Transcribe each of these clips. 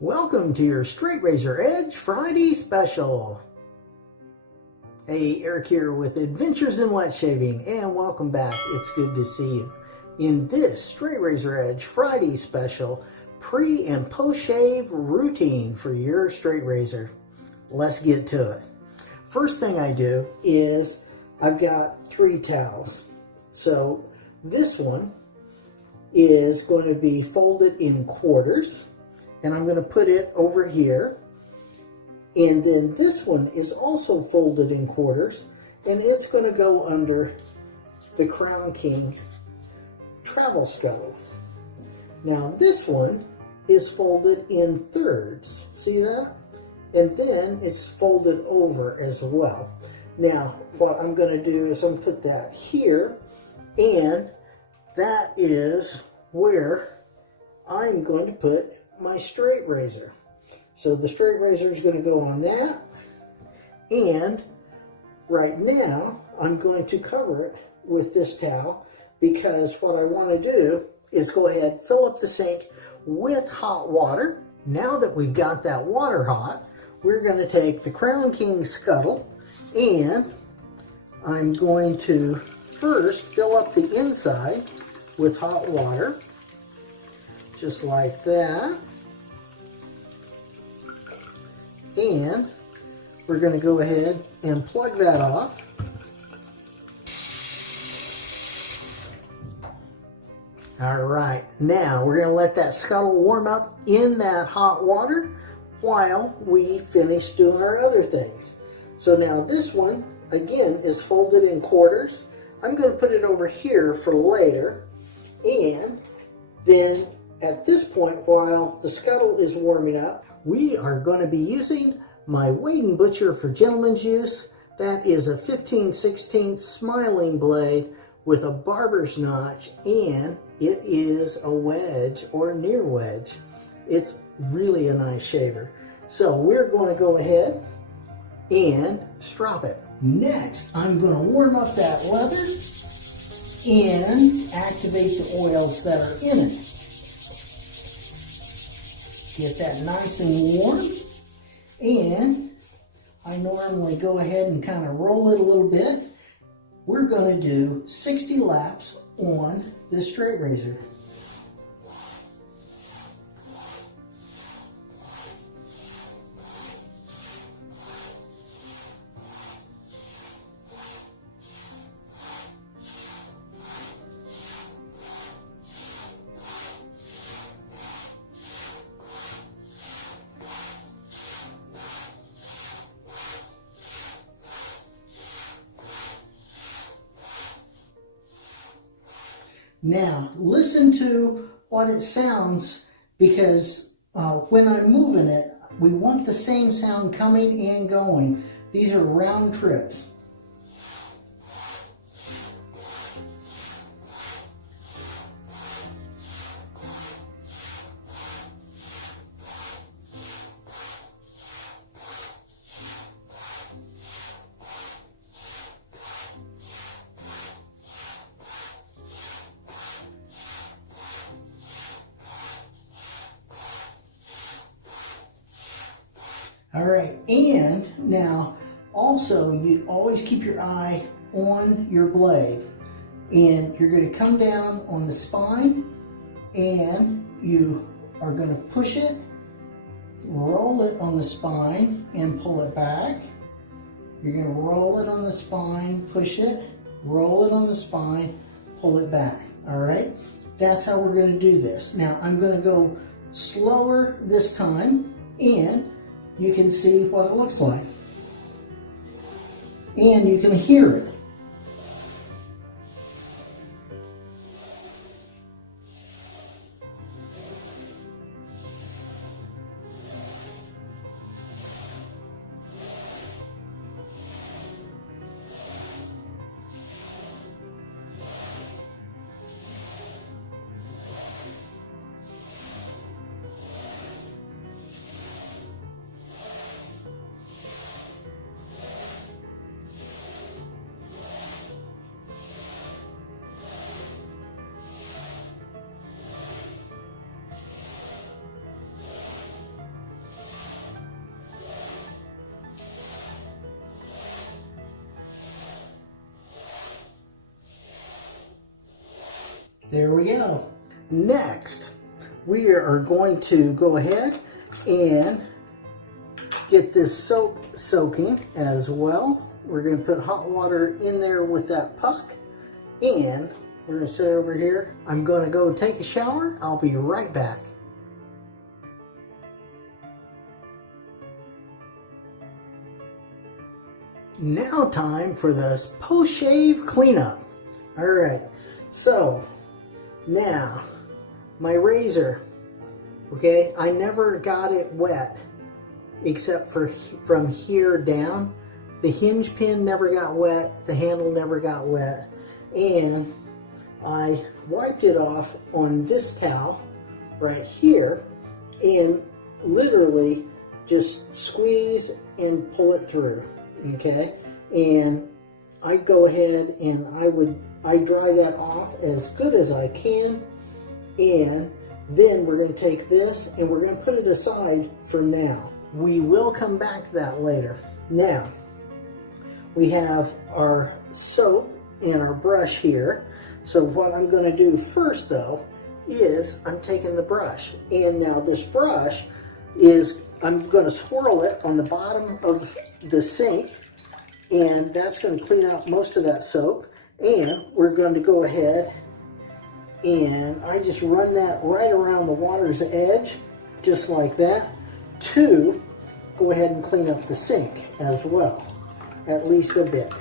Welcome to your Straight Razor Edge Friday special. Hey, Eric here with Adventures in Wet Shaving, and welcome back. It's good to see you. In this Straight Razor Edge Friday special, pre and post shave routine for your straight razor. Let's get to it. First thing I do is I've got 3 towels. So this one is going to be folded in quarters, and I'm going to put it over here. And then this one is also folded in quarters, and it's going to go under the Crown King travel scuttle. Now this one is folded in thirds. See that? And then it's folded over as well. Now what I'm going to do is I'm going to put that here, and that is where I'm going to put my straight razor. So the straight razor is going to go on that, and right now I'm going to cover it with this towel, because what I want to do is go ahead, fill up the sink with hot water. Now that we've got that water hot, we're going to take the Crown King scuttle, and I'm going to first fill up the inside with hot water, just like that. And we're going to go ahead and plug that off. All right, now we're going to let that scuttle warm up in that hot water while we finish doing our other things. So now this one, again, is folded in quarters. I'm going to put it over here for later. And then at this point, while the scuttle is warming up, we are going to be using my Wade & Butcher for gentlemen's use. That is a 15/16 smiling blade with a barber's notch, and it is a wedge or near wedge. It's really a nice shaver. So we're going to go ahead and strop it. Next, I'm going to warm up that leather and activate the oils that are in it. Get that nice and warm, and I normally go ahead and kind of roll it a little bit. We're going to do 60 laps on this straight razor. Now, listen to what it sounds, because when I'm moving it, we want the same sound coming and going. These are round trips. All right, and now also you always keep your eye on your blade, and you're going to come down on the spine, and you are going to push it, roll it on the spine, and pull it back. You're going to roll it on the spine, push it, roll it on the spine, pull it back. All right, that's how we're going to do this. Now I'm going to go slower this time, and you can see what it looks like, and you can hear it. There we go. Next, we are going to go ahead and get this soap soaking as well. We're going to put hot water in there with that puck, and we're going to set it over here. I'm going to go take a shower. I'll be right back. Now time for the post-shave cleanup. All right, so now my razor, okay, I never got it wet except for from here down. The hinge pin never got wet, the handle never got wet, and I wiped it off on this towel right here and literally just squeeze and pull it through. Okay, and I go ahead and I dry that off as good as I can, and then we're going to take this and we're going to put it aside for now. We will come back to that later. Now, we have our soap and our brush here. So what I'm going to do first though is I'm taking the brush, and now this brush is, I'm going to swirl it on the bottom of the sink, and that's going to clean out most of that soap. And we're going to go ahead and I just run that right around the water's edge, just like that, to go ahead and clean up the sink as well, at least a bit.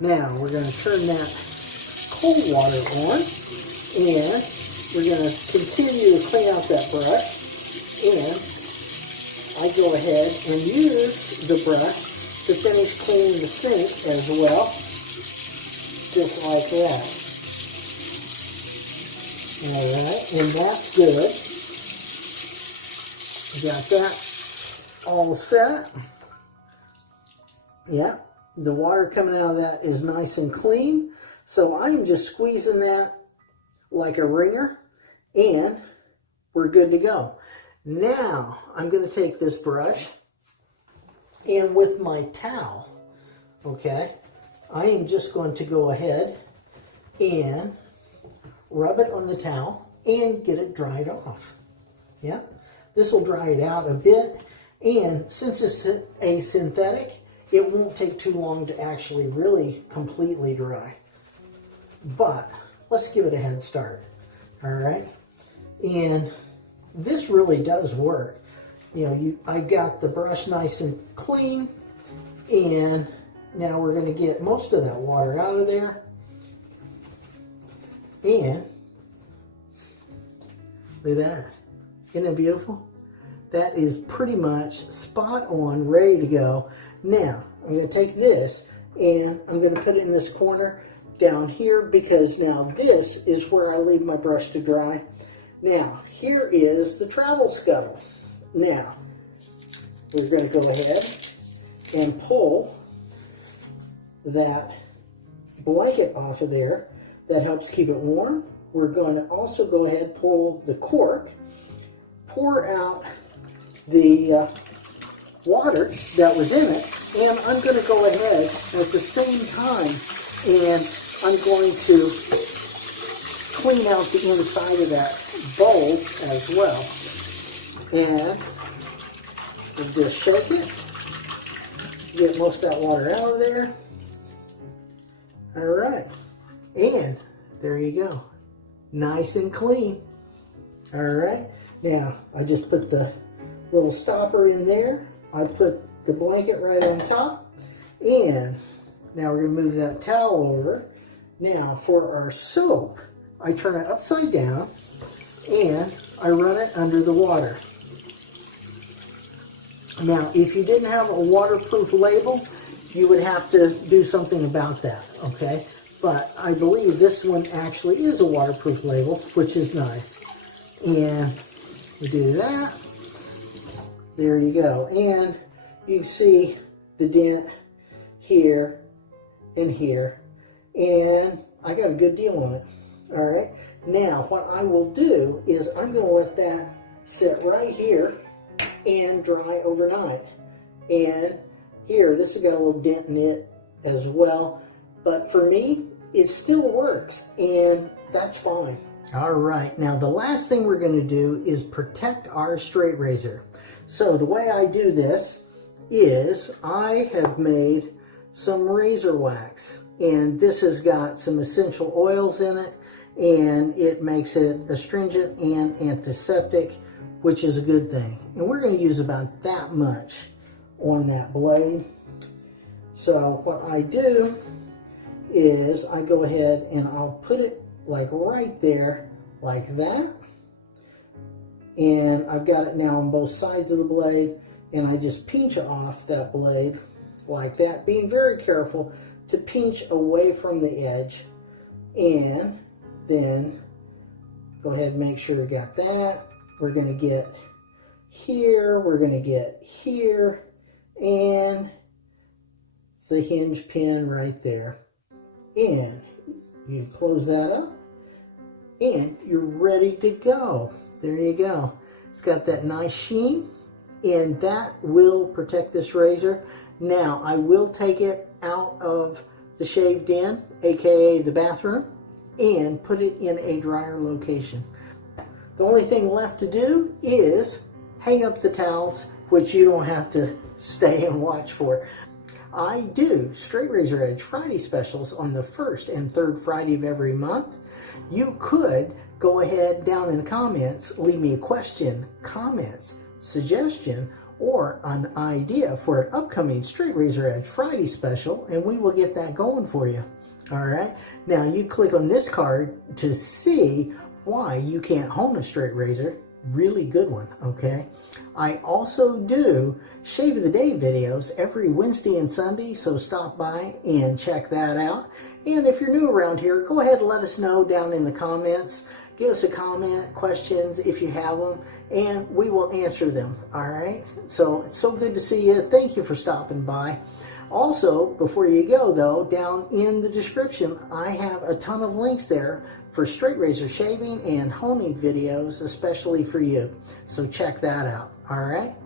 Now we're going to turn that cold water on, and we're going to continue to clean out that brush, and I go ahead and use the brush to finish cleaning the sink as well, just like that. Alright, and that's good. Got that all set. Yeah, the water coming out of that is nice and clean. So I'm just squeezing that like a wringer, and we're good to go. Now I'm going to take this brush, and with my towel, okay, I am just going to go ahead and rub it on the towel and get it dried off. Yeah, this will dry it out a bit, and since it's a synthetic, it won't take too long to actually really completely dry. But let's give it a head start. All right, and this really does work. You know, I got the brush nice and clean, and now we're going to get most of that water out of there. And look at that. Isn't it beautiful? That is pretty much spot on, ready to go. Now, I'm going to take this and I'm going to put it in this corner down here, because now this is where I leave my brush to dry. Now, here is the travel scuttle. Now, we're going to go ahead and pull that blanket off of there. That helps keep it warm. We're going to also go ahead and pull the cork, pour out the water that was in it, and I'm going to go ahead at the same time and I'm going to clean out the inside of that bowl as well. And we'll just shake it, get most of that water out of there. All right. And there you go. Nice and clean. All right. Now, I just put the little stopper in there. I put the blanket right on top. And now we're going to move that towel over. Now, for our soap, I turn it upside down and I run it under the water. Now, if you didn't have a waterproof label, you would have to do something about that, okay? But I believe this one actually is a waterproof label, which is nice. And we do that. There you go. And you can see the dent here and here. And I got a good deal on it. All right. Now, what I will do is I'm going to let that sit right here and dry overnight. And here, this has got a little dent in it as well. But for me, it still works, and that's fine. All right, now the last thing we're going to do is protect our straight razor. So the way I do this is I have made some razor wax, and this has got some essential oils in it, and it makes it astringent and antiseptic, which is a good thing. And we're going to use about that much on that blade. So what I do is I go ahead and I'll put it like right there, like that. And I've got it now on both sides of the blade, and I just pinch off that blade like that, being very careful to pinch away from the edge. And then go ahead and make sure you got that. We're going to get here, we're going to get here, and the hinge pin right there. And you close that up, and you're ready to go. There you go. It's got that nice sheen, and that will protect this razor. Now, I will take it out of the shave den, aka the bathroom, and put it in a drier location. The only thing left to do is hang up the towels, which you don't have to stay and watch for. I do Straight Razor Edge Friday specials on the first and third Friday of every month. You could go ahead down in the comments, leave me a question, comments, suggestion, or an idea for an upcoming Straight Razor Edge Friday special, and we will get that going for you. All right. Now you click on this card to see why you can't hone a straight razor. Really good one, okay? I also do Shave of the Day videos every Wednesday and Sunday, so stop by and check that out. And if you're new around here, go ahead and let us know down in the comments. Give us a comment, questions if you have them, and we will answer them, all right? So it's so good to see you. Thank you for stopping by. Also, before you go though, down in the description, I have a ton of links there for straight razor shaving and honing videos, especially for you. So check that out, all right?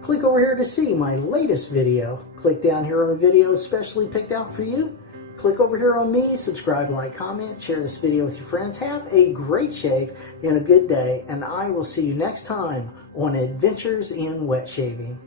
Click over here to see my latest video. Click down here on the video especially picked out for you. Click over here on me, subscribe, like, comment, share this video with your friends. Have a great shave and a good day, and I will see you next time on Adventures in Wet Shaving.